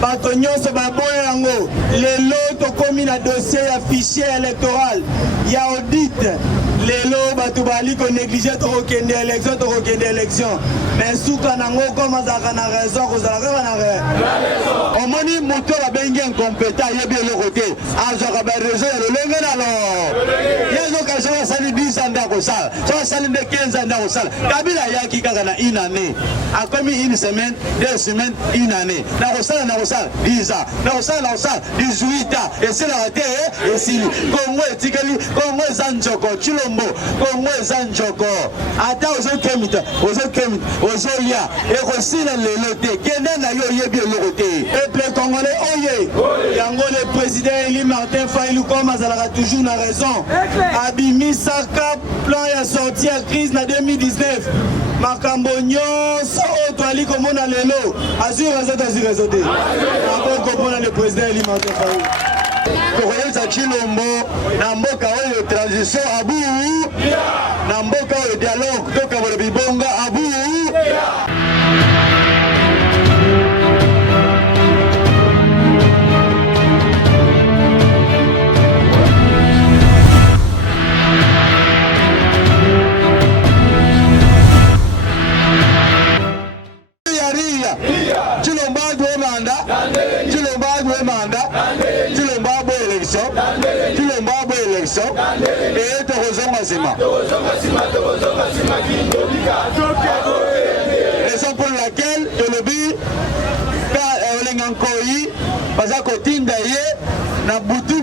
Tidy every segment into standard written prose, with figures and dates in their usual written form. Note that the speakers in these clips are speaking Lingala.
bato nyonso baboya yango lelo tokomi na dossier ya fichier électoral ya audit lelo bato bali ko négliger tokokende élection mais suka nango koma azalaka na raison kozala kaka na raison omoni moto babengi incompétent yebi eloko te azwaka baraison ya lolenge na lo yezoka soki asali 10 ans nde akosala soki asali nde 15 ans nde akosala Kabila ayaki kaka na une année akomi une semaine 2 semaines une année nakosala 10 ans nakosala 18 ans esilaka te esili Kongo etikeli Kongo eza njoko Chilombo Kongo eza njoko ata ozokemita ozolia ekosila lelo te kende na yo oyebi eloko te peuple congolais oye yango le président Eli Martin Fayulu comme azalaka toujours na raison abimisaka plan ya sortie ya crise na 2019 makambo nyonso oyo toali komona lelo azwi réseau te ako komona le président Eli Martin Fayulu tokoyebisa Chilombo na mboka oyo transition abu na mboka oyo dialogue tokabola bibonga abu et te raison pour laquelle le lobby Olengankoi baza kotinda ye na butu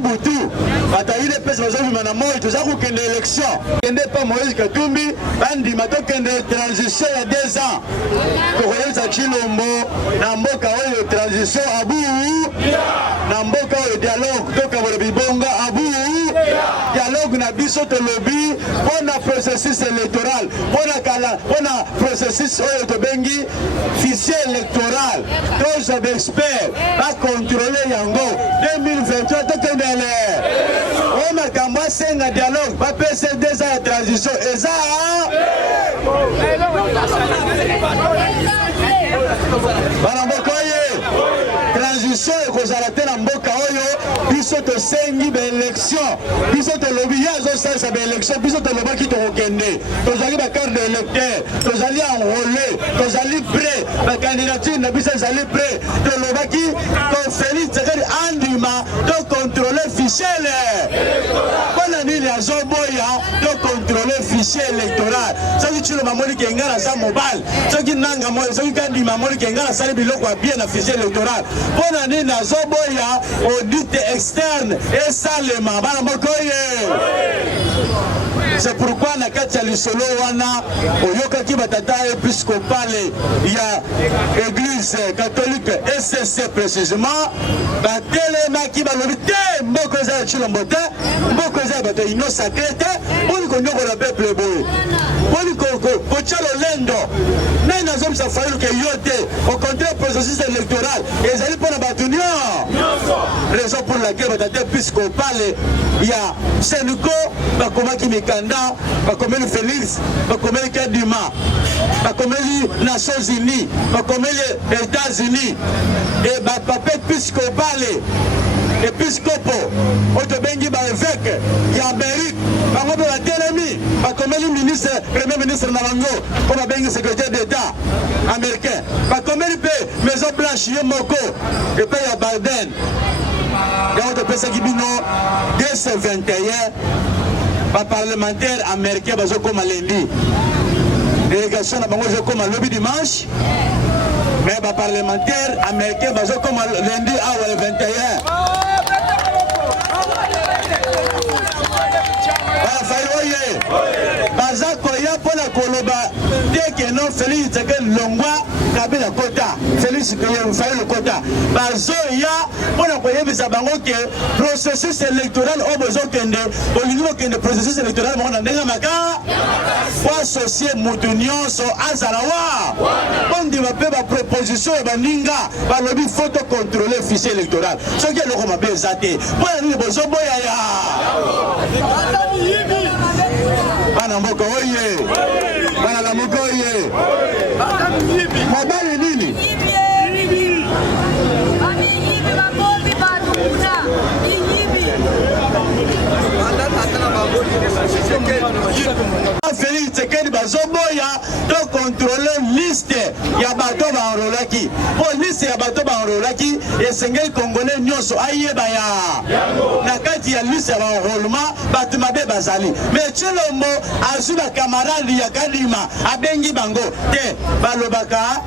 bataile pesa bazobima na moi toza kokende élection kende pa Moïse Katumbi bandima tokende transition ya 2 ans tokoyebisa Chilombo na mboka oyo transition abu na mboka oyo dialogue tokabola bibonga abu dialogue na biso to lobby pona processus électoral pona processus oyo tobengi fichier électoral tous les experts ba contrôler yango 2023 tokendele o makambo asenga dialogue ba pesa 2 ans ya transition eza bana mbokoye transition ekozala te na mboka oyo biso tosengi baélection biso tolobi ye azosalisa baélection biso tolobaki tokokende tozali bacarte d'électeur tozali enrôlé tozali prêt bacandidature na biso ezali prêt tolobaki Félix Tshisekedi andima tokontrôle fichier mpona nini azoboya tokontrôle fichier électoral soki Tshilombo amoni ke ngai naza mobile soki nanga soki kandima amoni ke ngai nasali biloko ya bien na fichier électoral mpona nini azoboya audit externe esalema bana mokoye c'est pourquoi na kati ya lisolo wana oyokaki batata épiscopale ya église catholique SCC précisément batelemaki balobi te mboko eza ya Tshilombo te mboko eza ya bato ino sacré te mponi konyokola peuple boye mponi kotya lolendo nani nazomisa Fayulu ke yo te au contraire processus électoral ezali mpona bato nyonso raison pour laquelle batata épiscopale ya Seniko bakomaki mikanda bakomeli Félix bakomeli Kadima bakomeli Nations Unies bakomeli États-Unis et bapapa épiscopale épiscopo otobengi baévêque ya Amérique bango mpe batelemi bakomeli ministre premier ministre na bango mpo babengi secrétaire d'état américain bakomeli mpe maison blanche ye moko epai ya Biden yango topesaki bino 221 baparlementaire américain bazokoma lundi délégation na bango ezokoma lobi dimanche mais baparlementaire américain bazokoma lundi awa le 21 baza koya mpona koloba teke no Félix Tshisekedi longwa Kabila kota Félix Fayulu kota bazoya mpona koyebisa bango ke processus électoral oyo bozokende bolingi bokende processus électoral bango na ndenge maka po associe motu nyonso azala wa bondima mpe baproposition ya baninga balobi fo tokontrole fichier électoral soki eloko mabe eza te mpona nini bozoboya ya bana mboka oye bana la mboka oye mobali nini bazoboya to contrôler liste ya bato ba enrolaki po liste ya bato ba enrolaki esengeli congolais nyonso ayeba ya na kati ya liste ya enrôlement bato mabe bazali mais Tshilombo azwi ba camarade ya Kadima abengi bango te balobaka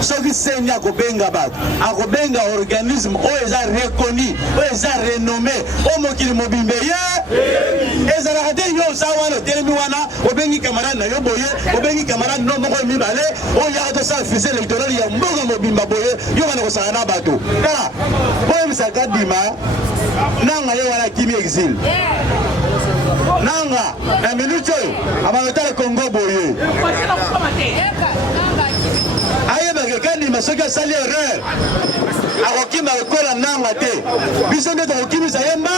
soki seni akobenga bato akobenga organisme oyo eza reconnu oyo eza renommé oyo mokili mobimbe ye ezalaka te yo oza wana otelemi wana obengi camarade na yo boye obengi camarade no moko mibale oyo yaka tosala fusée électorale ya mboka mobimba boye yo wana kosala na bato tala oyebisa Kadima nanga ye wana kimi exil nanga na minute oyo abanotala Congo boye ayebake Kadima soki asali erreur akokima lokola nanga te biso nde tokokimisa ye mba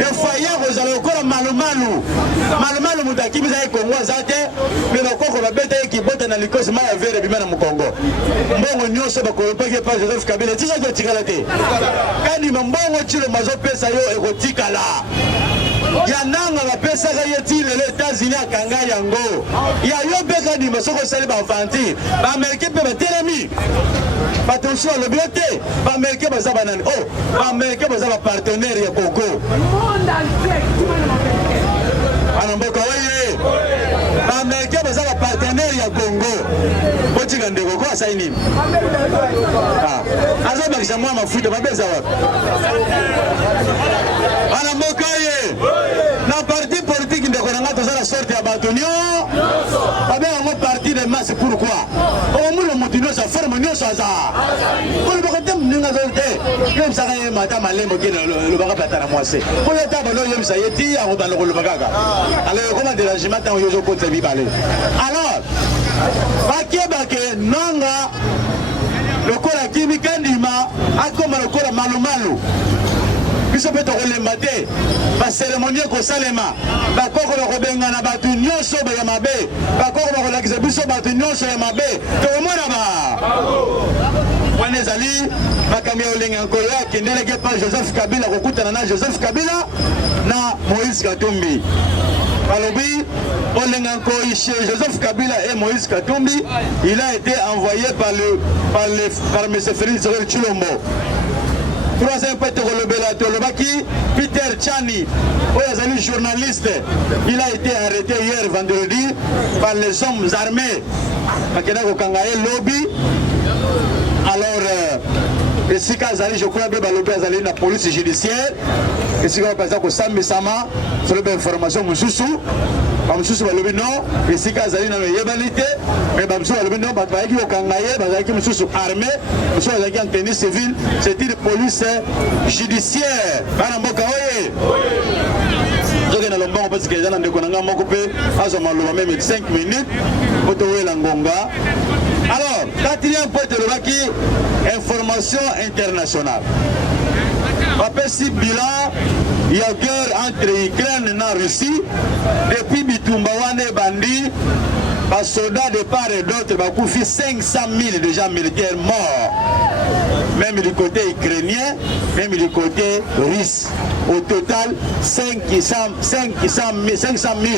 efaya kozala lokola malumalu moto akimisa ye Kongo aza te me bakoko babeta ye kibota na likosi ma ya vere ebima na mokongo mbongo nyonso bakolopaki epa Joseph Kabila etikaki otikala te Kadima mbongo Tshilombo azopesa yo ekotikala ya nanga bapesaka ye ti lelo États-Unis akanga yango ya yo mpe Kadima soki osali baavantire baamerikain mpe batelemi bato mosusu balobi yo te baamerikain baza banani o baamerikain baza bapartenaire ya Congo ana mboka oye baamerikain baza bapartenaire ya Congo botika ndeko ko asali nini azobakisa mwa mafuta babeza wapi ana mboka oye na parti politique ndeko na nga tozala sorte ya bato nyonso babengango parti de masse pourquoi omona moto nyonso aforme nyonso aza olobaka te moninga azoli te yebisaka ye mata malembo ke lobaka bata na mwase oyo ta bano oyebisa ye ti yango banda koloba kaka alors ekoma dérangement ntango yo ozokotisa mibale alors bakebake nanga lokola kimi Kadima akoma lokola malumalu biso mpe tokolemba te baceremonie kosalema bakoko bakobengana bato nyonso ya mabe bakoko bakolakisa biso bato nyonso ya mabe tokomona wana ezali makambo ya olenge nkolo akendelaki pa Joseph Kabila kokutana na Joseph Kabila na Moïse Katumbi balobi olenga nkoi chez Joseph Kabila et Moïse Katumbi il a été envoyé par M. Félix Tshilombo. Troisième point de Peter Tchani, journaliste, il a été arrêté hier vendredi par les hommes armés. Lobby. Alors, je crois que la police judiciaire, et si on passe au Sambi Sama, sur l'information, bamususu balobi non esika azali na yebalite mais bamususu balobi non bato bayaki kokanga ye bazalaki mosusu armé mosusu bazalaki en tenue civile c'est une police judiciaire bana mboka oye zoke na lombongo parce que eza na ndeko na nga moko mpe azwa maloba meme 5 minutes po towela ngonga. Alors quatrième point tolobaki information internationale bapesi bilan il y a guerre entre Ukraine et Russie depuis Bitumba wane bandi bas soldats de part et d'autre bakoufi 500 000 déjà militaires morts même du côté ukrainien même du côté russe au total 500 000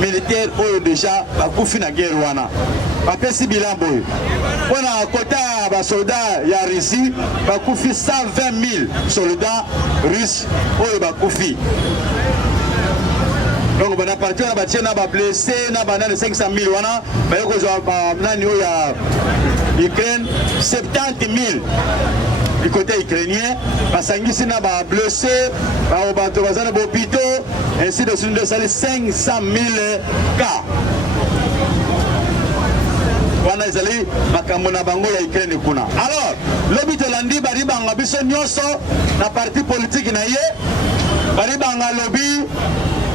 militaires oyo déjà bakoufi na guerre wana bapesi bilan boyo wana kota ba soldats ya Russie bakoufi 120 000 soldats russes oyo bakoufi. Donc on a parti on a battu on a blessé on a banane 500 000 wana ba yoko zo nani oyo ya Ukraine 70 000 du côté ukrainien basangisi na ba blessé ba bato bazana ba hôpitaux ainsi de suite de 500 000 cas. Wana ezali makambo na bango ya Ukraine kuna. Alors lobi tolandi bari banga biso nyonso na parti politique na ye bari banga lobi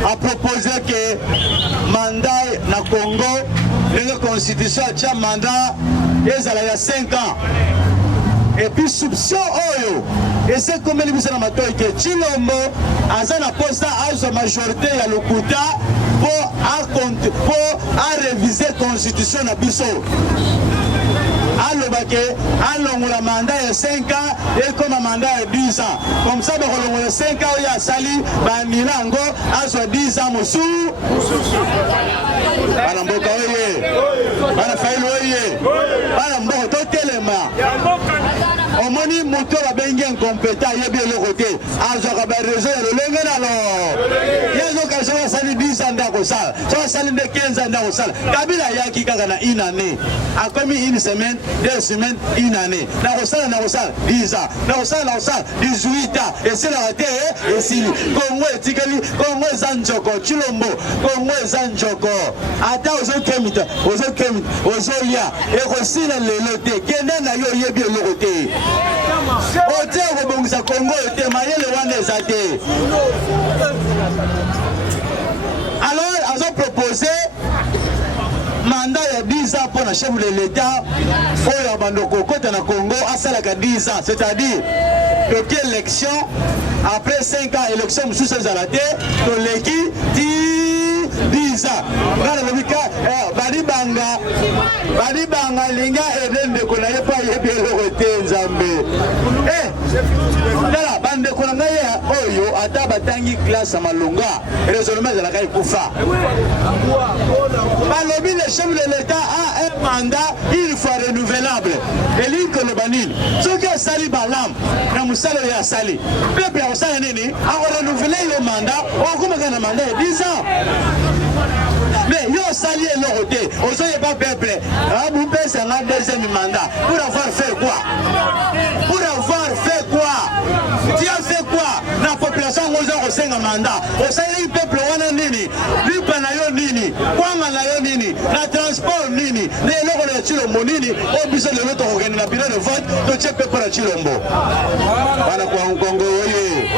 a proposé que mandat na Congo la constitution a mandat ezala ya 5 ans et puis soupçon oyo et c'est comme les biso na matoyi que Tshilombo azana posta azo majorité ya lokuta pour réviser la constitution na biso alobake alongola mandat ya 5 ans et comme mandat ya 10 ans comme ça bakolongola 5 ans oyo asali bandila yango azwa 10 ans mosusu bana mboka oye bana faili oye bana mboka totelema omoni moto babengi incompétent yebi eloko te azwaka bareseau ya lolenge nalo yezoka soki asali 10 ans nde akosala soki asali nde 15 ans nde akosala kabila ayaki kaka na une année akomi une semaine 2 semaines une année nakosala 10 ans nakosala 18 ans esilaka te esili kongo etikali kongo eza njoko chilombo kongo eza njoko ata ozokemita ozolia ekosila lelo te kende na yo oyebi eloko te ote okobongisa kongo te mayele wana eza te alors azoproposé mandat ya 10 ans pour le chef de l'État oyo bandoko kota na Congo asalaka 10 ans c'est-à-dire que élection après 5 ans élection mosusu ezala te toleki 10 ans ngana lobika badibanga linga edendeko na ye pa yebi eloko te nzambe tala bandeko na ngai oyo ata batangi classe ya malonga raisonnement ezalaka ekufa balobi le chef de l'État a un mandat une fois renouvelable elingi koloba nini soki asali balamu na mosala oyo asali peuple akosala nini akorenouveler yo mandat okomaka na mandat ya 10 ans mais yo osali eloko te ozoyeba peuple abupesa nga deuxième mandat pour avoir fait quoi tu as fait quoi na population yango oza kosenga mandat osaleli peuple wana nini lipa na yo nini kwanga na yo nini na transport nini na eloko na Chilombo nini o biso lelo tokokende na bureau de vote totie peuple na Chilombo bana kwa Kongo oye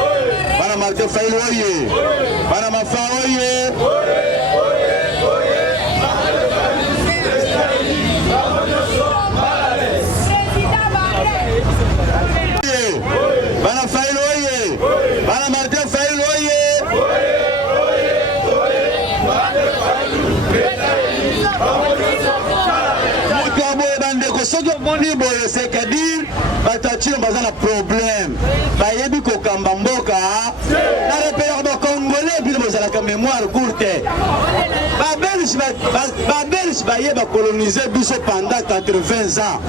bana Martin Fayulu oye bana Mafa oye bana Fayulu oye bana Martin Fayulu oye moto aboye bandeko soki omoni boye c'est-à-dire bato ya Chilombo baza na problème bayebi kokamba mboka na repelaka bakongolais bino bozalaka mémoire courte babelge bayeba coloniser biso pendant 80 ans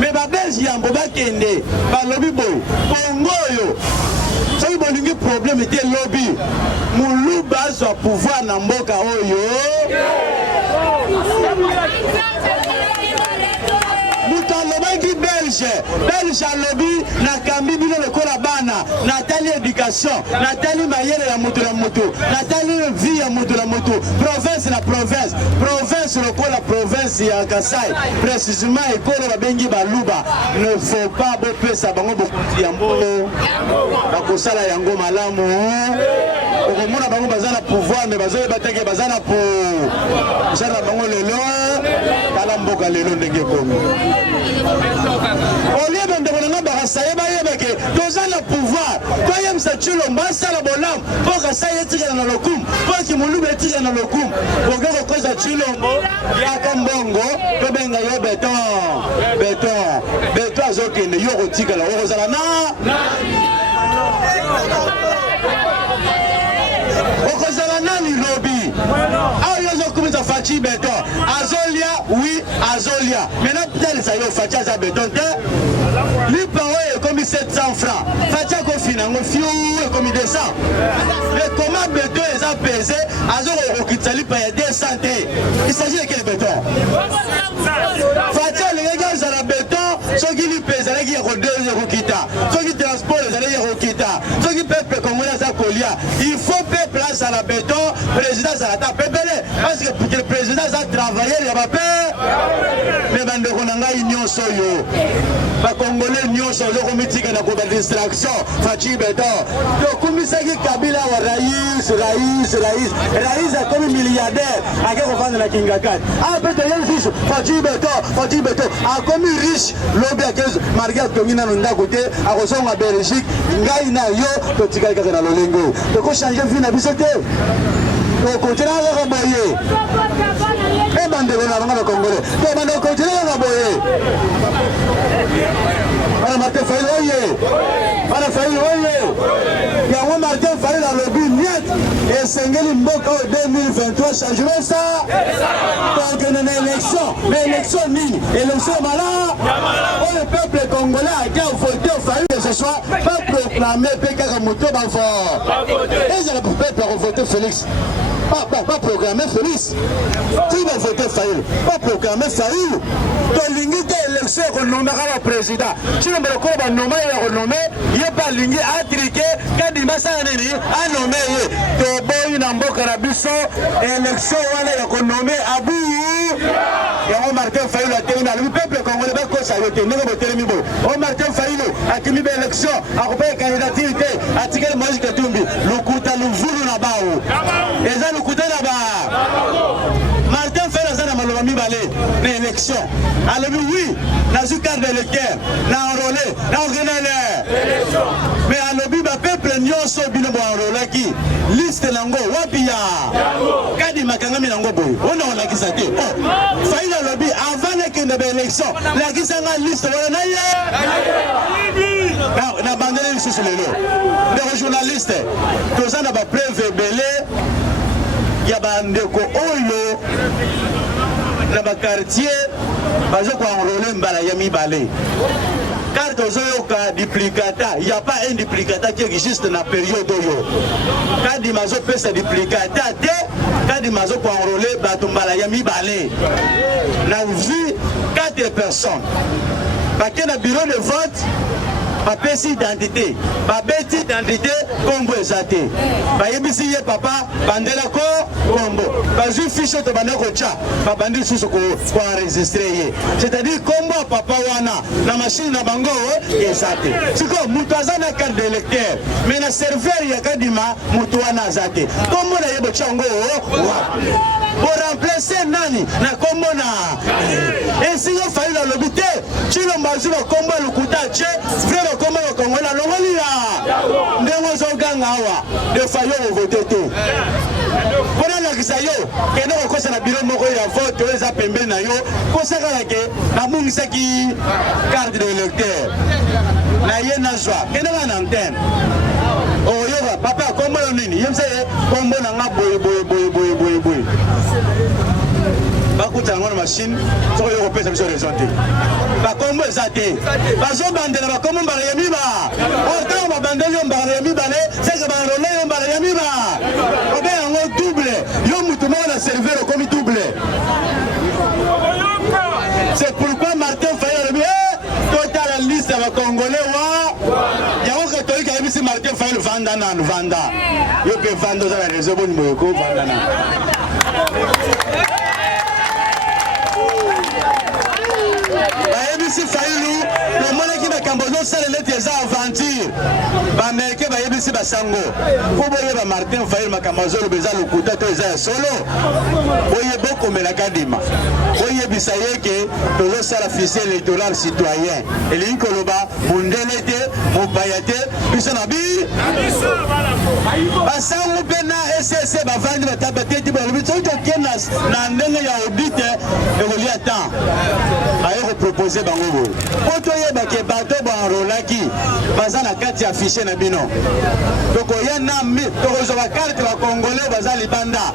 mais babelge yambo bakende balobi boye kongo oyo soki bolingi problème ete lobi moluba azwa pouvoir na mboka oyo moto alobaki belge alobi nakambi bino lokola bana natali éducation natali mayele ya moto na moto natali vie ya moto na moto province na province lokola province ya Kasai précisément ekolo babengi baluba ne faut pas bopesa bango bokuti ya mbolo bakosala yango malamu okomona bango baza na pouvoir mais bazoyeba teke baza na kosala bango lelo tala mboka lelo ndenge komi olie bandeko na nga bakasaye bayebake toza na pouvoir toyebisa Chilombo asala bolamu mpo Kasai etikala na lokumu mpo kimoluba etikala na lokumu oke kokoza Chilombo yaka mbongo tobenga yo beton azokende yo kotikala okozala na okozala nani lobi ayo ozokumisa Faci beton azolia oui azolia maintenant putalisa yo Faci aza beton te lipa oyo ekomi 700 francs Faci akofina yango fiu ekomi 200 mais comment beton eza pesé azokokokitisa lipa ya 200 te il s'agit de quel béton Faci alingaki azala beton soki lipa ezalaki ya kokita soki transport ezalaki ya kokita soki peuple congolais aza kolia il faut peuple azala beton président azala ta pepele parce que le président aza travailleur ya bape mais bandeko na ngai nyonso oyo bakongolais nyonso ozokomitika na koba distraction Faci beton tokumisaki Kabila wa rais akomi milliardaire ake kofanda na kingakati ape toyeli susu Faci beton akomi riche lobi ake marge atongi nano ndako te akosonga Belgique ngai na yo totikali kaka na lolenge tokochange vie na biso te tokotela kaka boye e bandeko na bango bakongole to banda kokotela kaka boye bana Martin Fayulu oye bana Fayulu oye yango Martin Fayulu alobi niet esengeli mboka oyo 2023 changement ça tokende na élection mais élection nini élection mala oyo peuple congolais akia voté Fayulu que ce soit pas proclamé pe kaka moto bavot ezala peuple voté Félix pas programmer Félix qui va voter Fayulu pas programmer Fayulu tolingi te élection ekonomaka ba président chino mbeloko ba noma ya renome ye pas lingi atriqué kadima sa nini anome ye to boyi na mboka na biso élection wana ya konome abu yango Martin Fayulu atenga le peuple congolais ba ko sa yote ndenge botelemi bo o Martin Fayulu akimi ba élection akopa candidature te atikele Moïse Katumbi lukuta luvulu na bao eza lukuta na ba Martin Fayulu azana maloba mibale na élection alobi oui na su carte d'électeur na enrôlé na organiser élection mais alobi ba peuple nyonso bino bo enrôlaki liste nango wapi ya kadi makangami nango boy ona olakisa te Fayulu alobi avant na kende ba élection lakisa nga liste wala na ye na bandele lisusu lelo les journalistes tozana ba preuve belé ya bandeko oyo na ba quartier bazo ko enrôler mbala ya mibale carte ozoyoka duplicata il y a pas un duplicata qui existe na période oyo kadi mazo pesa duplicata te kadi mazo ko enrôler bato mbala ya mibale na vu 4 personnes baké na bureau de vote bapesi identité babeti identité kombo ezate bayebisi ye papa bandela ko kombo bazwi fiche to banda kocha babandi susu ko enregistrer ye c'est-à-dire kombo papa wana na machine na bango ezate siko mutu azana carte d'électeur mais na serveur ya kadima mutu wana azate kombo na yebo chango wapi pour remplacer nani na kombo na esingo Fayulu alobi te chilo mbazu ba kombo lukuta che vrai kombo ba kongo na longoli ya ndengo zoganga awa de Fayulu voter te pona la kisayo keno kosa na biro moko ya vote eza pembe na yo kosaka la ke na mungisa ki carte d'électeur na ye na zwa keno na antenne oyo papa kombo nini yemse kombo na nga boye bakuta yango na machine soko yo kopesa biso raison te bakombo eza te bazobandela bakombo mbala ya miba otango babandeli yo mbala ya mibale seke banrole yo mbala ya miba obe yango double yo mutu moko na serveur okomi double c'est pourquoi Martin Fayulu alobi totala liste ya bakongolais wa yango katolika yebisi Martin Fayulu vanda nanu vanda yo mpe vanda oza na réseau boni boyoko vanda nanu bayebisi Fayulu tomonaki makambo ozosalela ete eza aventure baaméricain bayebisi basango mpo boyeba Martin Fayulu makambo azoloba eza lokuta to eza ya solo boyeba okomela kadima boyebisa ye ke tozosala fichier électoral citoyen elingi koloba mundele te mopaya te biso na bi basango mpe na SSC bavandi bateti balobi soki tokende na ndenge ya audite ekolia temps aye kopropose bango boye po toyeba ke bato baenrolaki baza na kati ya fichier na bino tokoya na tokozwa bakarte bakongolais baza libanda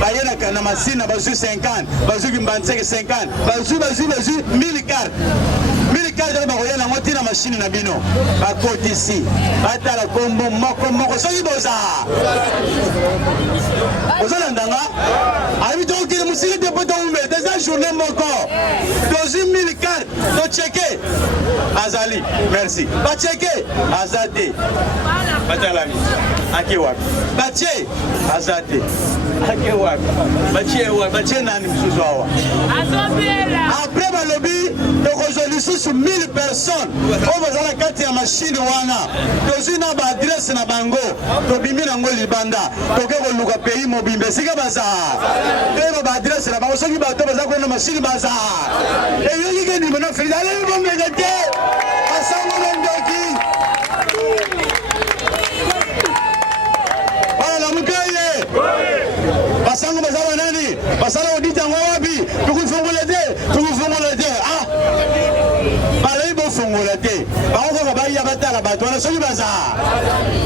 bayenaka na masina bazwi 50 bazwiki mbanseke 50 bazwi 1000 carte 1000 carte bakoya nango ntina mashine na bino bakotisi batala kombo moko soki boza na ndanga ayebi tokokile mosiki te po toumete eza journée moko tozwi 1000 carte tocheke azali merci bacheke aza te batalami ake wapi batie aza te ake wapi batie nani misusu awa après balobi tokozwa lisusu 1000 personnes oyo baza na kati ya mashine wana tozwi na baadresse na bango tobimi nango libanda toke koluka pays mobimba esika baza mpe baadresse na bango soki bato baza kuna mashine baza eyokike ndimbo na felisa aleli bombeke te asango na ndoki wana na mukaye kosala bato wana soki baza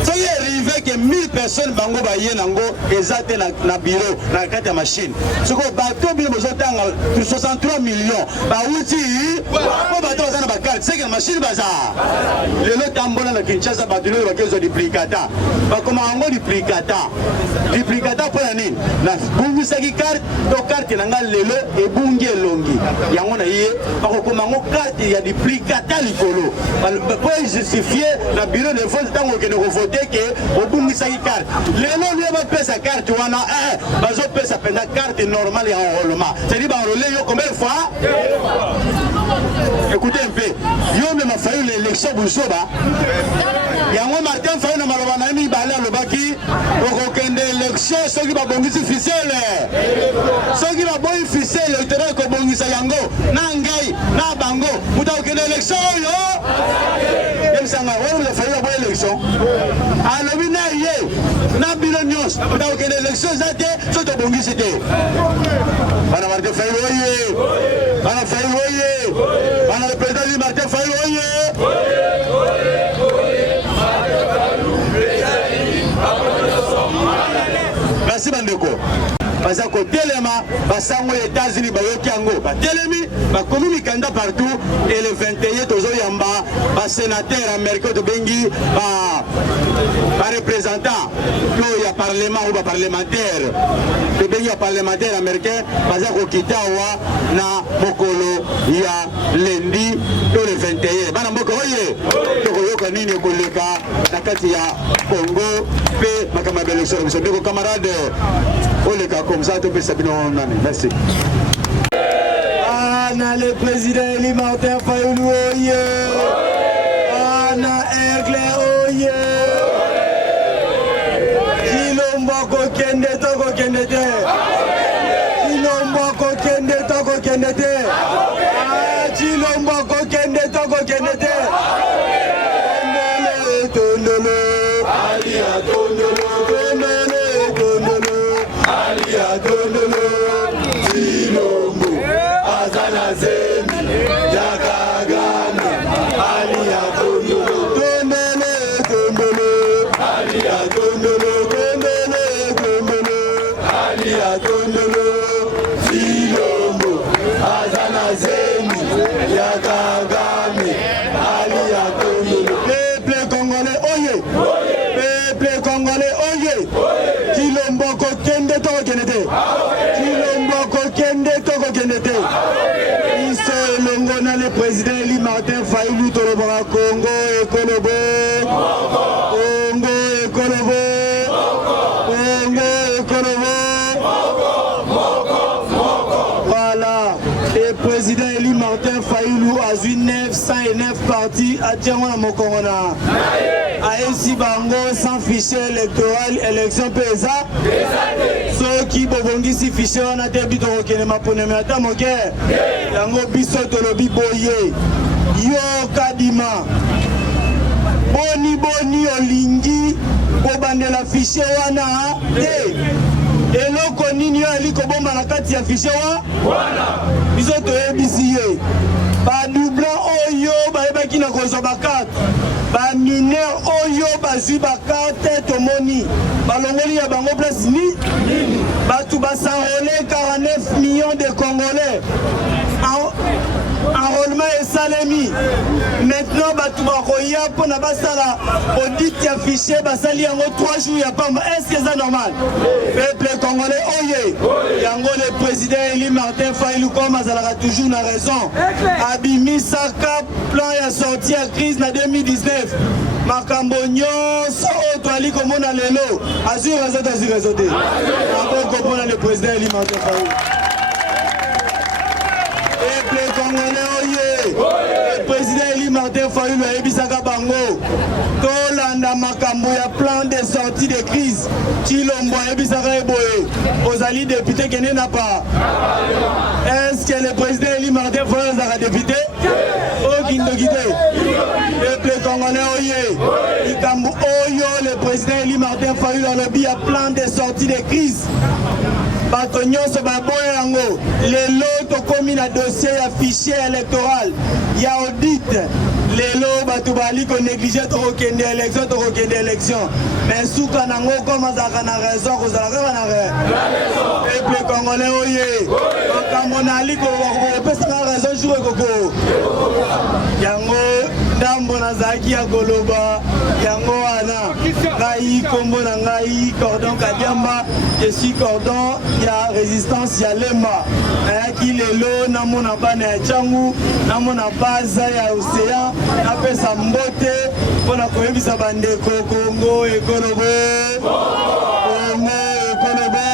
soki arrivé que 1000 personnes bango baye nango eza te na bureau na kati ya machine soko bato bino bozotanga 63 millions bauti po bato baza na bakarte seke na machine baza lelo tambola na Kinshasa bato lelo bakezwa duplicata bakoma yango duplicata mpo na nini nabungisaki carte to carte na nga lelo ebungi elongi yango na ye bakokoma yango carte ya duplicata likolo po justifie na bureau de vote ntango okende kovote ke obungisaki carte lelo nde bapesa carte wana bazopesa mpenza carte normale ya enrôlement c'est-à-dire baenrôle yo combien de fois écoutez un peu yo mema fayu l'élection busoba yango Martin Fayulu na maloba na mibale alobaki okokende élection soki babongisi ficelle soki baboyi ficelle itera kobongisa yango na ngai na bango muta okende élection oyo yebisanga wewe Fayulu aboyi élection alobi na ye na bino nyonso muta okende élection eza te so tobongisi te bana Martin Fayulu oye bana Fayulu oye bana le président Martin Fayulu oye merci bandeko baza kotelema basango ya États-Unis bayoki yango batelemi bakomi mikanda partout et le 21 tozoyamba basénateur américain tobengi représentant to ya parlement ou baparlementaire tobengi ya parlementaire américain baza kokita awa na mokolo ya lendi to le 21 bana mboka oye tokoyoka nini ekoleka na kati ya Congo pe makambo ya élection biso ndeko camarade oleka comme ça to pe sabino nani merci ana le président Eli Martin Fayulu oye ana Aigle oye Chilombo kokende to kokende te Chilombo kokende to kokende te Chilombo kokende to kokende te tondolo alia tondolo Chilombo azana zemi yakagana alia tondolo alia tondolo alia tondolo Chilombo azana zemi yakagame alia tondolo peuple congolais oye peuple congolais oye Chilombo kokende to kokende Chilombo kokende to kokende te iso elongo na le président Eli Martin Fayulu tolobaka Congo ekolobo Congo ekolobo Congo ekolobo voilà le président Eli Martin Fayulu azwi 909 partis atiango na mokongo na aesi bango sans fichier électoral élection pesa soki bobongisi fichier wana te bito kokende maponeme ata moke yango biso tolobi boye yo kadima boni olingi kobandela fichier wana te eloko nini yo ali kobomba na kati ya fichier wana biso toyebisi ye badublan oyo bayebaki na kozwa bakarte bamineur oyo bazwi bakarte tomoni balongoli ya bango place ni bato basanrole 49 millions de Congolais enrôlement esalemi maintenant bato bakoya mpona basala audit ya fichier basali yango 3 jours ya pamba est-ce que c'est normal peuple congolais oye yango le président Eli Martin Fayulu comme azalaka toujours na raison abimisaka plan ya sortie ya crise na 2019 makambo nyonso oyo toali komona lelo azwi réseau te akokomona le président Eli Martin Fayulu peuple congolais oye le président Eli Martin Fayulu ayebisaka bango tolanda makambo ya plan de sortie de crise Chilombo ayebisaka eboye ozali député kende na pa est-ce que le président Eli Martin Fayulu azalaka député okindoki te peuple congolais oye likambo le président Eli Martin Fayulu alobi a plan de sortie de crise. Bato nyonso baboya yango. Lelo tokomi na dossier ya fichier électoral. Ya audit. Lelo bato bali ko négliger tokokende élection. Mais souka nango koma zaka na raison ko zaka na raison. Peuple congolais oye. Kamonali ko pesa na raison jour koko. Yango ndambo na zaki ya koloba yango wana ngai kombo na ngai Cordon Kadiamba, je suis Cordon ya résistance ya Lemba ayaki lelo namona bana ya Tchangu namona baza ya Océan napesa mbote mpona koyebisa bandeko Kongo ekolobo Kongo ekolobo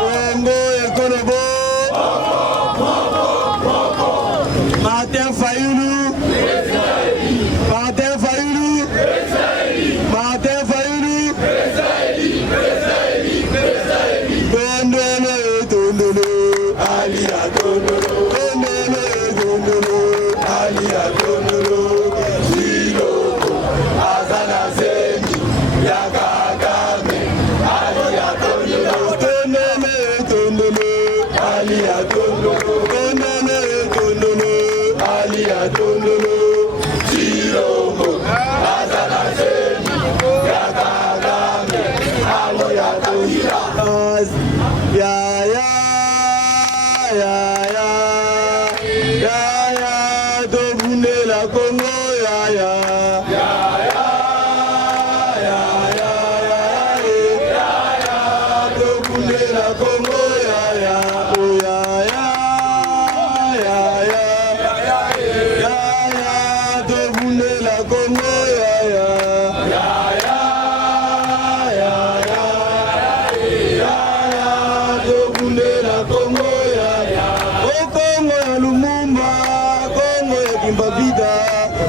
Kongo ekolobo Martin Fayulu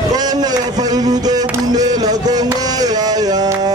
Kongo ya Fayulu to bunde la Kongo ya